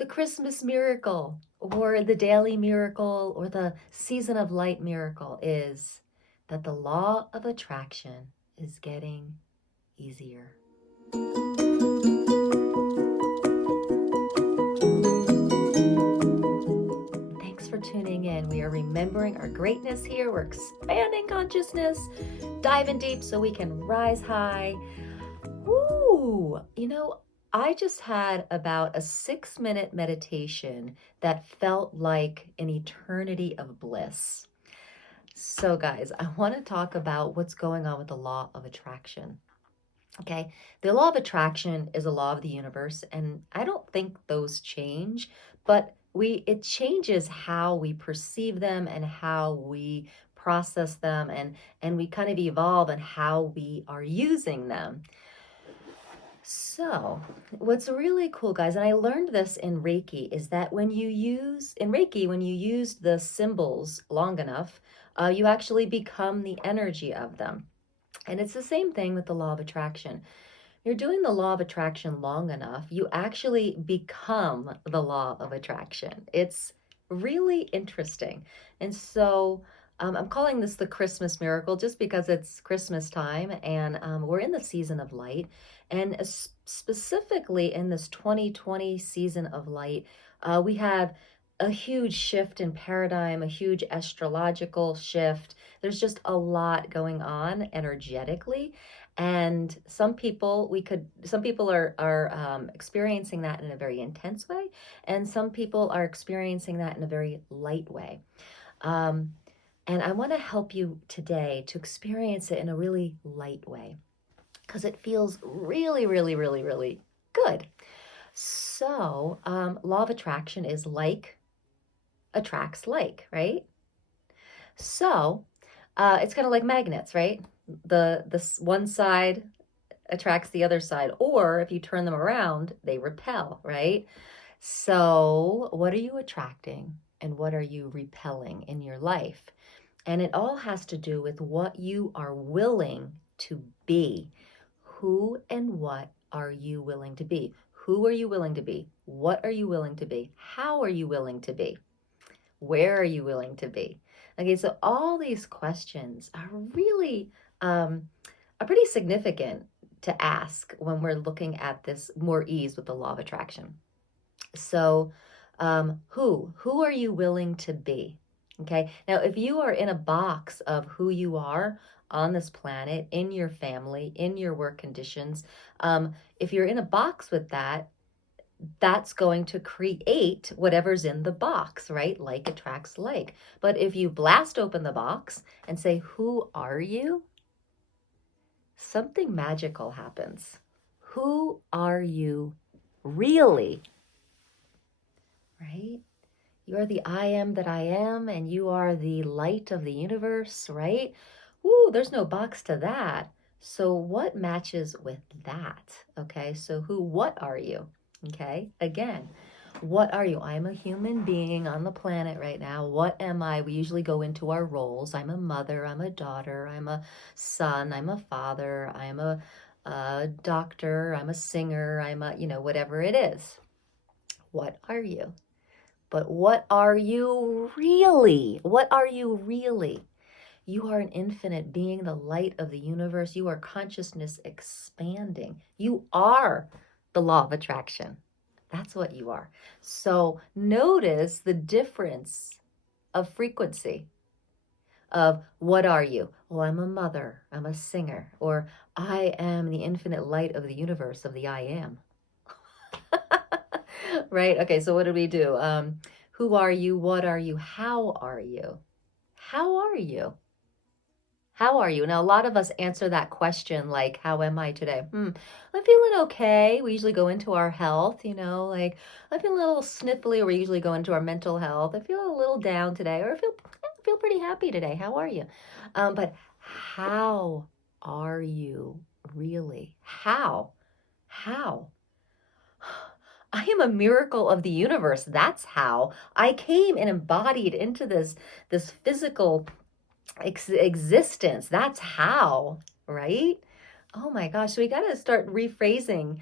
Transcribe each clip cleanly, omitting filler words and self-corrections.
the Christmas miracle or the daily miracle or the season of light miracle is that the law of attraction is getting easier. Thanks for tuning in. We are remembering our greatness here. We're expanding consciousness, diving deep so we can rise high. Woo! I just had about a 6-minute meditation that felt like an eternity of bliss. So, guys, I want to talk about what's going on with the law of attraction. Okay, the law of attraction is a law of the universe, and I don't think those change, but it changes how we perceive them and how we process them, and we kind of evolve in how we are using them. So, what's really cool, guys, and I learned this in Reiki, is that when you use the symbols long enough, you actually become the energy of them. And it's the same thing with the law of attraction. You're doing the law of attraction long enough, you actually become the law of attraction. It's really interesting. And so I'm calling this the Christmas miracle just because it's Christmas time and we're in the season of light. And specifically in this 2020 season of light, we have a huge shift in paradigm, a huge astrological shift. There's just a lot going on energetically. And some people are experiencing that in a very intense way, and some people are experiencing that in a very light way. Um, and I want to help you today to experience it in a really light way because it feels really, really, really, really good. So, law of attraction is like attracts like, right? So, it's kind of like magnets, right? The one side attracts the other side, or if you turn them around, they repel, right? So, what are you attracting and what are you repelling in your life? And it all has to do with what you are willing to be. Who and what are you willing to be? Who are you willing to be? What are you willing to be? How are you willing to be? Where are you willing to be? Okay, so all these questions are really are pretty significant to ask when we're looking at this more ease with the law of attraction. So, who are you willing to be? Okay, now if you are in a box of who you are on this planet, in your family, in your work conditions, if you're in a box with that, that's going to create whatever's in the box, right? Like attracts like. But if you blast open the box and say, who are you? Something magical happens. Who are you really? Right? You are the I am that I am, and you are the light of the universe, right? Ooh, there's no box to that. So what matches with that? Okay, so what are you? Okay, again, what are you? I'm a human being on the planet right now. What am I? We usually go into our roles. I'm a mother, I'm a daughter, I'm a son, I'm a father, I'm a doctor, I'm a singer, I'm a, whatever it is. What are you? But what are you really? What are you really? You are an infinite being, the light of the universe. You are consciousness expanding. You are the law of attraction. That's what you are. So notice the difference of frequency of what are you? Well, I'm a mother, I'm a singer, or I am the infinite light of the universe, of the I am. Right? Okay, so what did we do? Who are you? What are you? How are you? How are you? How are you? Now, a lot of us answer that question like, how am I today? I'm feeling okay. We usually go into our health, like I feel a little sniffly, or we usually go into our mental health. I feel a little down today, or I feel pretty happy today. How are you? But how are you really? How? How? I am a miracle of the universe. That's how I came and embodied into this physical existence. That's how, right? Oh my gosh, so we got to start rephrasing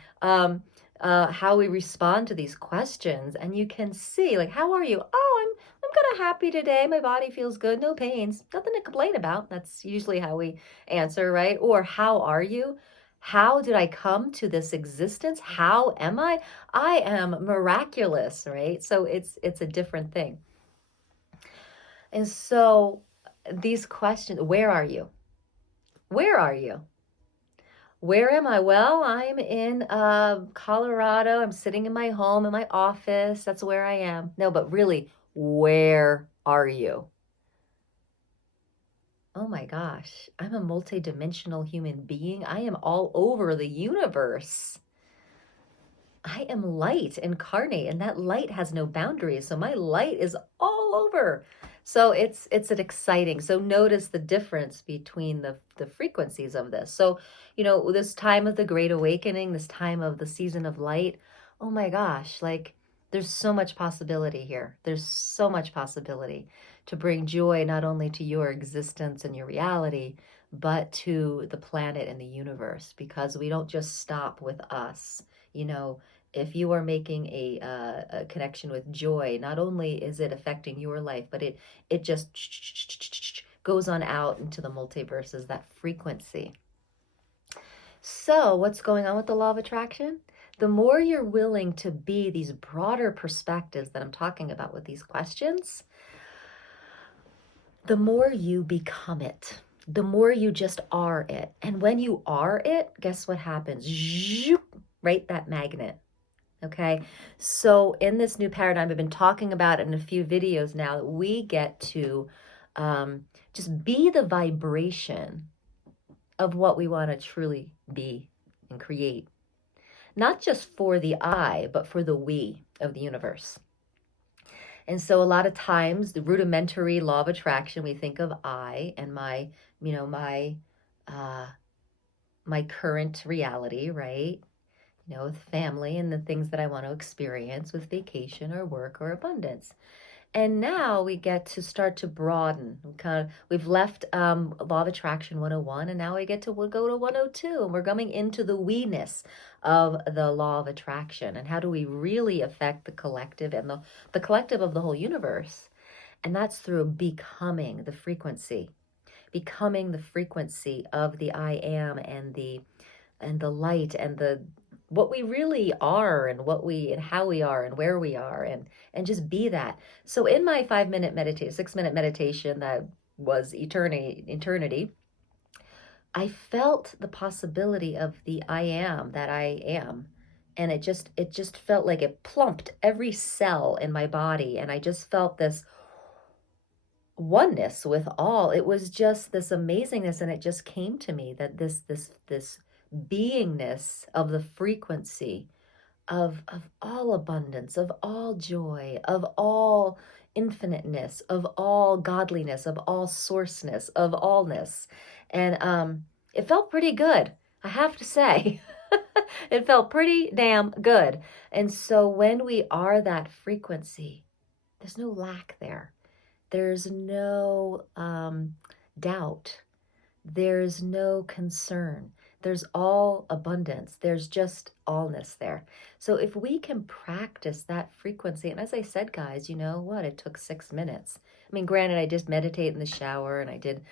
how we respond to these questions. And you can see, like, how are you? Oh, I'm kind of happy today. My body feels good, no pains, nothing to complain about. That's usually how we answer, right? Or how are you? How did I come to this existence? How am I? I am miraculous, right? So it's a different thing. And so these questions, where are you? Where are you? Where am I? Well, I'm in Colorado. I'm sitting in my home, in my office. That's where I am. No, but really, where are you? Oh my gosh, I'm a multidimensional human being. I am all over the universe. I am light incarnate, and that light has no boundaries. So my light is all over. So it's an exciting. So notice the difference between the frequencies of this. So, this time of the Great Awakening, this time of the season of light, oh my gosh, like there's so much possibility here. There's so much possibility to bring joy not only to your existence and your reality, but to the planet and the universe, because we don't just stop with us. You know, if you are making a connection with joy, not only is it affecting your life, but it just goes on out into the multiverses, that frequency. So what's going on with the law of attraction? The more you're willing to be these broader perspectives that I'm talking about with these questions, the more you become it, the more you just are it. And when you are it, guess what happens? Zoop, right? That magnet. Okay, so in this new paradigm, I've been talking about in a few videos now that we get to just be the vibration of what we want to truly be and create. Not just for the I, but for the we of the universe. And so a lot of times, the rudimentary law of attraction, we think of I and my, uh, my current reality, right? With family and the things that I want to experience with vacation or work or abundance. And now we get to start to broaden. We've left Law of Attraction 101, and now we'll go to 102, and we're coming into the we-ness of the Law of Attraction. And how do we really affect the collective and the collective of the whole universe? And that's through becoming the frequency of the I am and the light and the what we really are and how we are and where we are, and just be that. So in my 5-minute meditation, 6-minute meditation that was eternity, I felt the possibility of the I am that I am. And it just felt like it plumped every cell in my body, and I just felt this oneness with all. It was just this amazingness, and it just came to me that this beingness of the frequency of all abundance, of all joy, of all infiniteness, of all godliness, of all sourceness, of allness. And it felt pretty good, I have to say. It felt pretty damn good. And so when we are that frequency, there's no lack there. There's no doubt. There's no concern. There's all abundance. There's just allness there. So if we can practice that frequency, and as I said, guys, you know what? It took 6 minutes. I mean, granted, I just meditate in the shower, and I did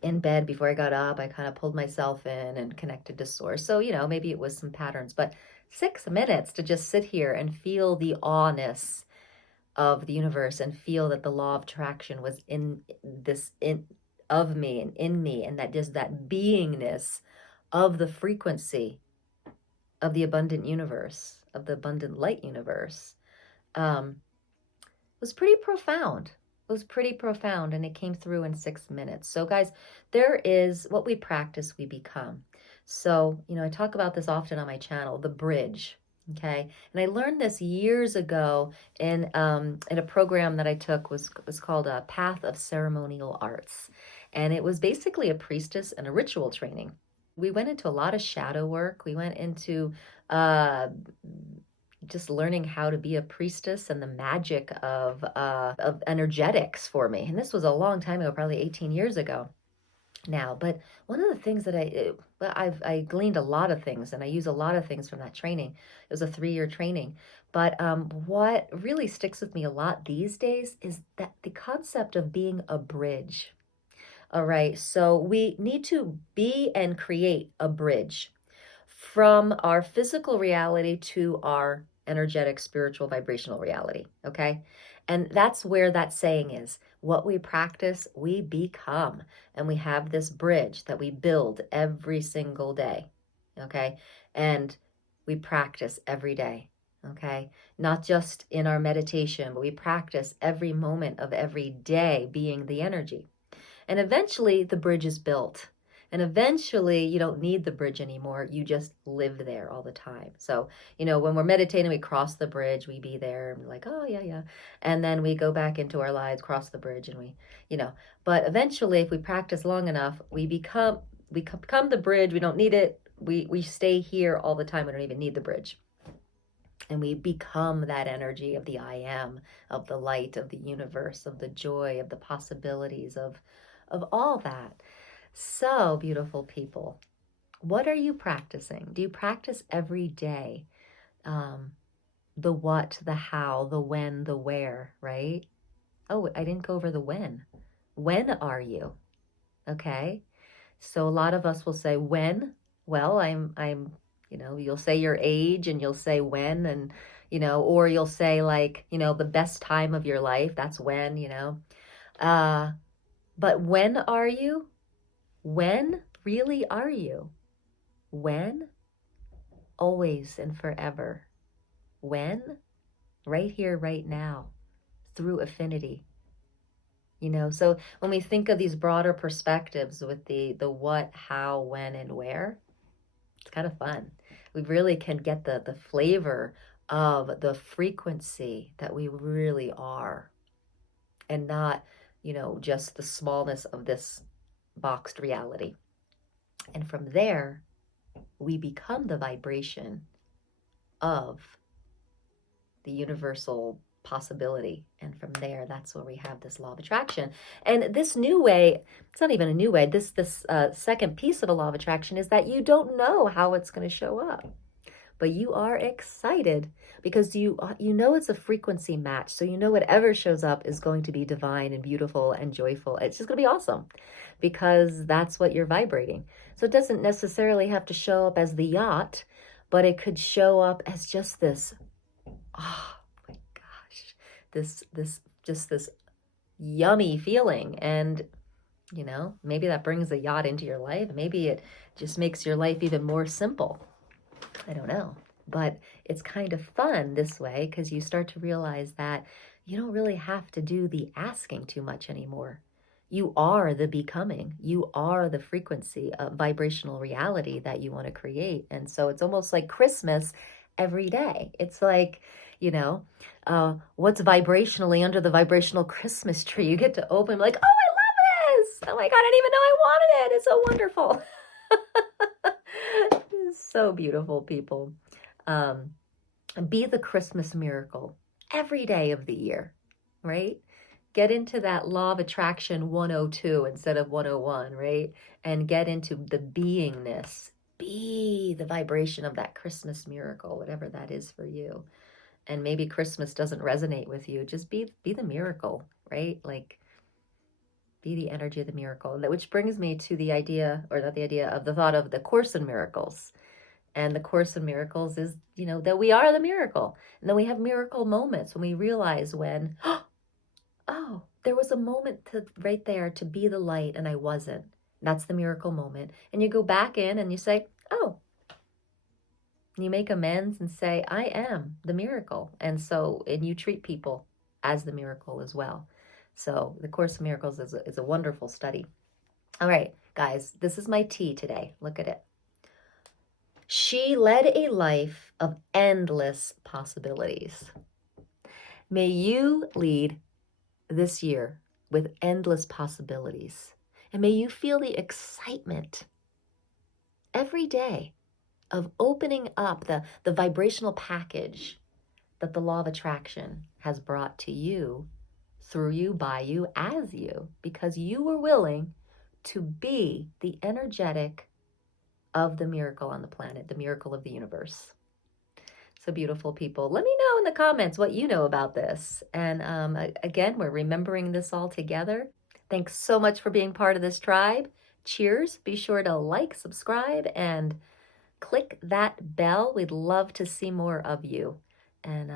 in bed before I got up. I kind of pulled myself in and connected to source. So, maybe it was some patterns, but 6 minutes to just sit here and feel the awness of the universe and feel that the law of attraction was in of me and in me, and that just that beingness of the frequency of the abundant universe, of the abundant light universe, was pretty profound. It was pretty profound, and it came through in 6 minutes. So guys, there is what we practice, we become. So, I talk about this often on my channel, the bridge. Okay, and I learned this years ago in a program that I took was called a Path of Ceremonial Arts, and it was basically a priestess and a ritual training. We went into a lot of shadow work. We went into just learning how to be a priestess and the magic of energetics for me. And this was a long time ago, probably 18 years ago. now. But one of the things that I gleaned a lot of things, and I use a lot of things from that training. It was a 3-year training. But what really sticks with me a lot these days is that the concept of being a bridge. All right, so we need to be and create a bridge from our physical reality to our energetic, spiritual, vibrational reality. Okay. And that's where that saying is, what we practice, we become. And we have this bridge that we build every single day. Okay. And we practice every day. Okay. Not just in our meditation, but we practice every moment of every day being the energy. And eventually the bridge is built. And eventually you don't need the bridge anymore. You just live there all the time. So, when we're meditating, we cross the bridge, we be there, and we're like, oh, yeah, yeah. And then we go back into our lives, cross the bridge, and but eventually, if we practice long enough, we become the bridge. We don't need it. We stay here all the time. We don't even need the bridge. And we become that energy of the I am, of the light, of the universe, of the joy, of the possibilities, of all that. So, beautiful people, what are you practicing? Do you practice every day? The what, the how, the when, the where, right? Oh, I didn't go over the when. When are you? Okay. So a lot of us will say when. Well, you'll say your age and you'll say when, and or you'll say like, the best time of your life. That's when. Uh, but when are you? When really are you? When? Always and forever. When? Right here, right now, through affinity. So when we think of these broader perspectives with the what, how, when, and where, it's kind of fun. We really can get the flavor of the frequency that we really are, and not, just the smallness of this boxed reality. And from there, we become the vibration of the universal possibility. And from there, that's where we have this law of attraction. And this new way, it's not even a new way, this second piece of a law of attraction is that you don't know how it's going to show up, but you are excited because you know it's a frequency match. So whatever shows up is going to be divine and beautiful and joyful. It's just going to be awesome because that's what you're vibrating. So it doesn't necessarily have to show up as the yacht, but it could show up as just this, oh my gosh, this yummy feeling. And maybe that brings a yacht into your life. Maybe it just makes your life even more simple. I don't know. But it's kind of fun this way because you start to realize that you don't really have to do the asking too much anymore. You are the becoming. You are the frequency of vibrational reality that you want to create. And so it's almost like Christmas every day. It's like, what's vibrationally under the vibrational Christmas tree? You get to open like, oh, I love this. Oh my God, I didn't even know I wanted it. It's so wonderful. So beautiful, people. Be the Christmas miracle every day of the year, right? Get into that law of attraction 102 instead of 101, right? And get into the beingness. Be the vibration of that Christmas miracle, whatever that is for you. And maybe Christmas doesn't resonate with you. Just be the miracle, right? Like, be the energy of the miracle. Which brings me to the idea, or not the idea, of the thought of the Course in Miracles. And the Course in Miracles is, that we are the miracle. And then we have miracle moments when we realize when, oh, there was a moment right there to be the light and I wasn't. That's the miracle moment. And you go back in and you say, oh, you make amends and say, I am the miracle. And you treat people as the miracle as well. So the Course in Miracles is a wonderful study. All right, guys, this is my tea today. Look at it. She led a life of endless possibilities. May you lead this year with endless possibilities. And may you feel the excitement every day of opening up the vibrational package that the law of attraction has brought to you, through you, by you, as you, because you were willing to be the energetic of the miracle on the planet, the miracle of the universe. So beautiful, people. Let me know in the comments what you know about this. And again, we're remembering this all together. Thanks so much for being part of this tribe. Cheers. Be sure to like, subscribe, and click that bell. We'd love to see more of you and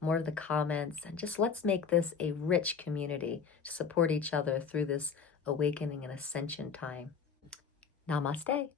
more of the comments. And just let's make this a rich community to support each other through this awakening and ascension time. Namaste.